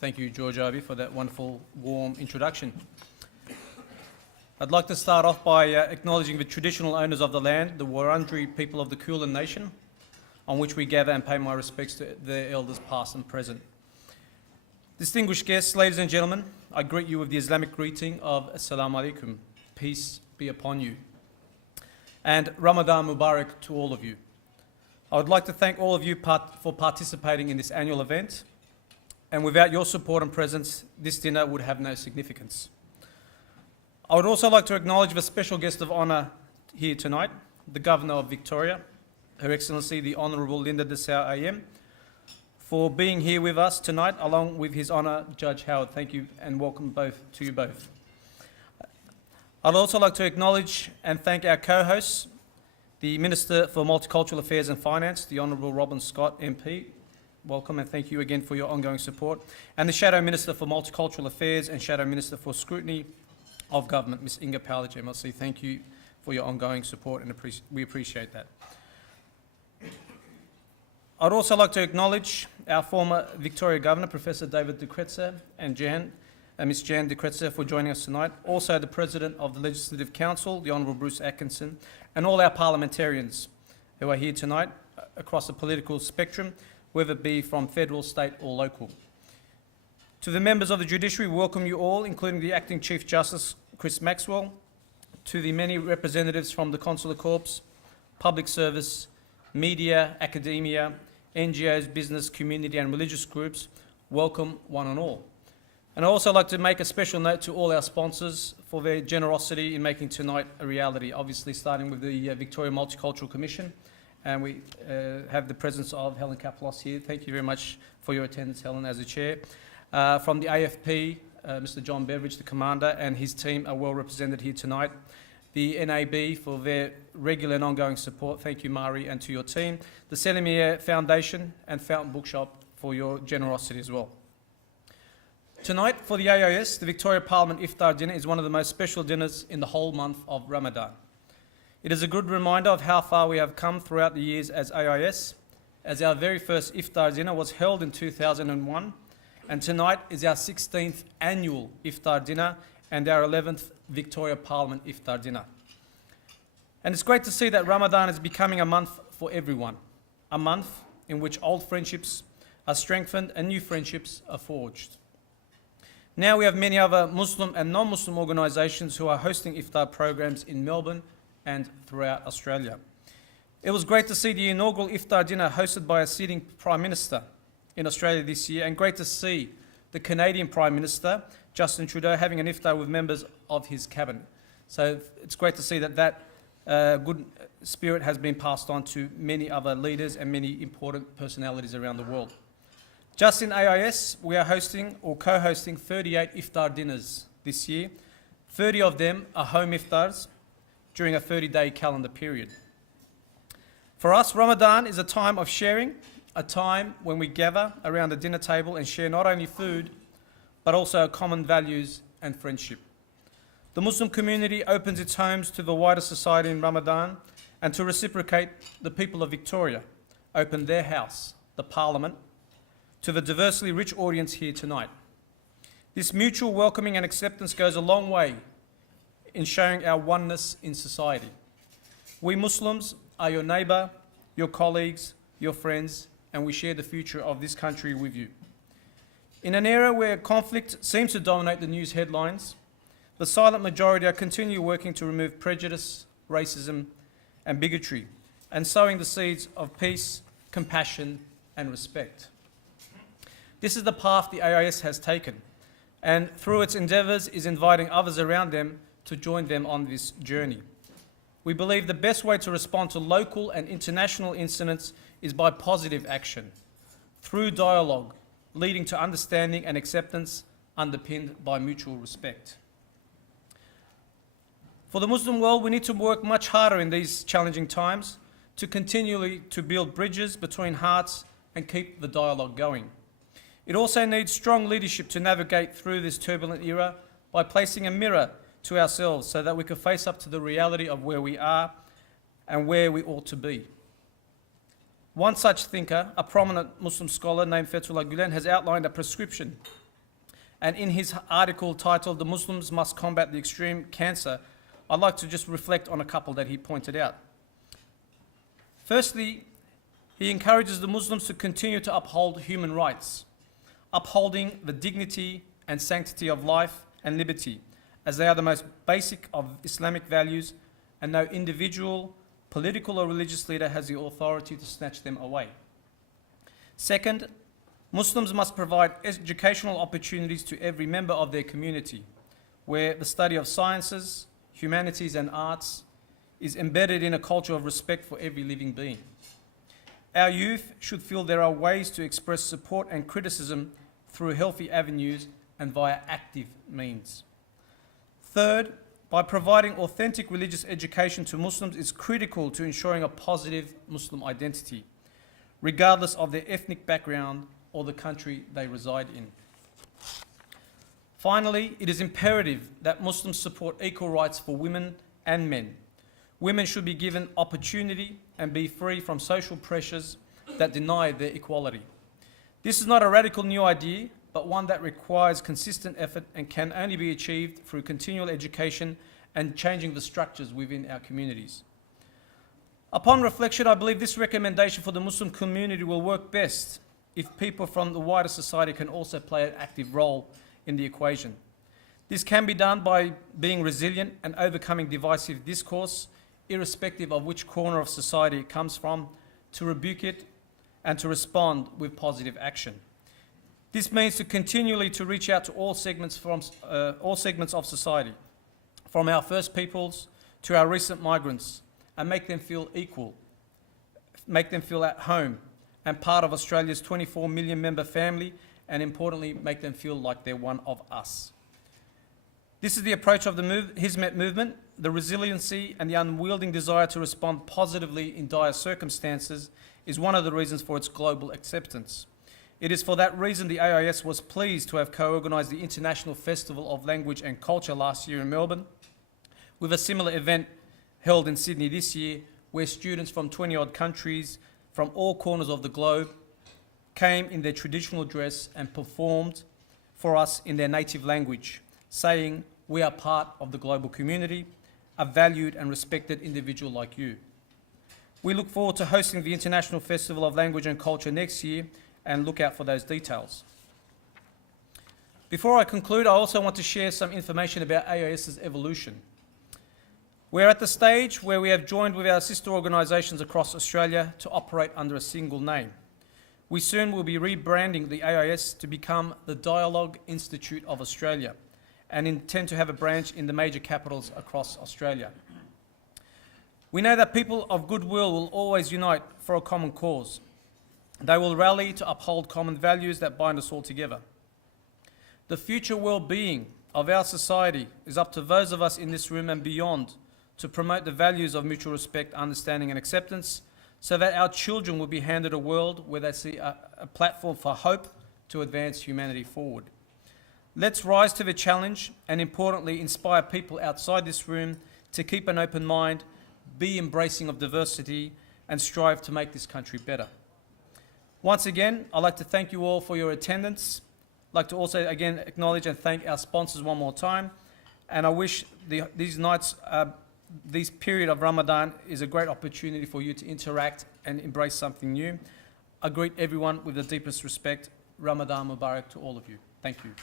Thank you, George Ivy, for that wonderful, warm introduction. I'd like to start off by acknowledging the traditional owners of the land, the Wurundjeri people of the Kulin Nation, on which we gather and pay my respects to their elders past and present. Distinguished guests, ladies and gentlemen, I greet you with the Islamic greeting of Assalamu alaikum, peace be upon you, and Ramadan Mubarak to all of you. I would like to thank all of you for participating in this annual event, and without your support and presence, this dinner would have no significance. I would also like to acknowledge the special guest of honour here tonight, the Governor of Victoria, Her Excellency the Honourable Linda Dessau AM, for being here with us tonight, along with His Honour Judge Howard. Thank you and welcome to you both. I'd also like to acknowledge and thank our co-hosts, the Minister for Multicultural Affairs and Finance, the Honourable Robin Scott MP. Welcome and thank you again for your ongoing support. And the Shadow Minister for Multicultural Affairs and Shadow Minister for Scrutiny of Government, Ms. Inga Powledge, MLC. Thank you for your ongoing support and we appreciate that. I'd also like to acknowledge our former Victoria Governor, Professor David de Kretser, and Ms. Jan de Kretser for joining us tonight. Also the President of the Legislative Council, the Honourable Bruce Atkinson, and all our parliamentarians who are here tonight across the political spectrum, whether it be from federal, state or local. To the members of the judiciary, we welcome you all, including the Acting Chief Justice, Chris Maxwell, to the many representatives from the Consular Corps, public service, media, academia, NGOs, business, community and religious groups. Welcome one and all. And I'd also like to make a special note to all our sponsors for their generosity in making tonight a reality, obviously starting with the Victoria Multicultural Commission. And we have the presence of Helen Kapelos here. Thank you very much for your attendance, Helen, as the chair. From the AFP, Mr. John Beveridge, the commander, and his team are well represented here tonight. The NAB for their regular and ongoing support. Thank you, Mari, and to your team. The Selimier Foundation and Fountain Bookshop for your generosity as well. Tonight, for the AIS, the Victorian Parliament Iftar Dinner is one of the most special dinners in the whole month of Ramadan. It is a good reminder of how far we have come throughout the years as AIS, as our very first Iftar Dinner was held in 2001, and tonight is our 16th annual Iftar Dinner and our 11th Victoria Parliament Iftar Dinner. And it's great to see that Ramadan is becoming a month for everyone, a month in which old friendships are strengthened and new friendships are forged. Now we have many other Muslim and non-Muslim organisations who are hosting iftar programs in Melbourne and throughout Australia. It was great to see the inaugural iftar dinner hosted by a sitting Prime Minister in Australia this year, and great to see the Canadian Prime Minister, Justin Trudeau, having an iftar with members of his cabinet. So it's great to see that good spirit has been passed on to many other leaders and many important personalities around the world. Just in AIS, we are hosting or co-hosting 38 iftar dinners this year. 30 of them are home iftars during a 30-day calendar period. For us, Ramadan is a time of sharing, a time when we gather around the dinner table and share not only food, but also common values and friendship. The Muslim community opens its homes to the wider society in Ramadan, and to reciprocate, the people of Victoria open their house, the Parliament, to the diversely rich audience here tonight. This mutual welcoming and acceptance goes a long way in showing our oneness in society. We Muslims are your neighbour, your colleagues, your friends, and we share the future of this country with you. In an era where conflict seems to dominate the news headlines, the silent majority are continually working to remove prejudice, racism, and bigotry, and sowing the seeds of peace, compassion, and respect. This is the path the AIS has taken, and through its endeavours is inviting others around them to join them on this journey. We believe the best way to respond to local and international incidents is by positive action, through dialogue, leading to understanding and acceptance underpinned by mutual respect. For the Muslim world, we need to work much harder in these challenging times to continually to build bridges between hearts and keep the dialogue going. It also needs strong leadership to navigate through this turbulent era by placing a mirror to ourselves so that we can face up to the reality of where we are and where we ought to be. One such thinker, a prominent Muslim scholar named Fethullah Gulen, has outlined a prescription And in his article titled "The Muslims Must Combat the Extreme Cancer," I'd like to just reflect on a couple that he pointed out. Firstly, he encourages the Muslims to continue to uphold human rights, upholding the dignity and sanctity of life and liberty, as they are the most basic of Islamic values, and no individual, political or religious leader has the authority to snatch them away. Second, Muslims must provide educational opportunities to every member of their community, where the study of sciences, humanities and arts is embedded in a culture of respect for every living being. Our youth should feel there are ways to express support and criticism through healthy avenues and via active means. Third, by providing authentic religious education to Muslims is critical to ensuring a positive Muslim identity, regardless of their ethnic background or the country they reside in. Finally, it is imperative that Muslims support equal rights for women and men. Women should be given opportunity and be free from social pressures that deny their equality. This is not a radical new idea, but one that requires consistent effort and can only be achieved through continual education and changing the structures within our communities. Upon reflection, I believe this recommendation for the Muslim community will work best if people from the wider society can also play an active role in the equation. This can be done by being resilient and overcoming divisive discourse, irrespective of which corner of society it comes from, to rebuke it and to respond with positive action. This means to continually to reach out to all segments of society, from our First Peoples to our recent migrants, and make them feel equal, make them feel at home and part of Australia's 24 million member family, and importantly, make them feel like they're one of us. This is the approach of the Hizmet movement. The resiliency and the unwielding desire to respond positively in dire circumstances is one of the reasons for its global acceptance. It is for that reason the AIS was pleased to have co-organised the International Festival of Language and Culture last year in Melbourne, with a similar event held in Sydney this year, where students from 20-odd countries from all corners of the globe came in their traditional dress and performed for us in their native language, saying, "We are part of the global community, a valued and respected individual like you." We look forward to hosting the International Festival of Language and Culture next year, and look out for those details. Before I conclude, I also want to share some information about AIS's evolution. We're at the stage where we have joined with our sister organisations across Australia to operate under a single name. We soon will be rebranding the AIS to become the Dialogue Institute of Australia, and intend to have a branch in the major capitals across Australia. We know that people of goodwill will always unite for a common cause. They will rally to uphold common values that bind us all together. The future well-being of our society is up to those of us in this room and beyond to promote the values of mutual respect, understanding and acceptance, so that our children will be handed a world where they see a platform for hope to advance humanity forward. Let's rise to the challenge and, importantly, inspire people outside this room to keep an open mind, be embracing of diversity, and strive to make this country better. Once again, I'd like to thank you all for your attendance. I'd like to also again acknowledge and thank our sponsors one more time. And I wish this period of Ramadan is a great opportunity for you to interact and embrace something new. I greet everyone with the deepest respect. Ramadan Mubarak to all of you. Thank you.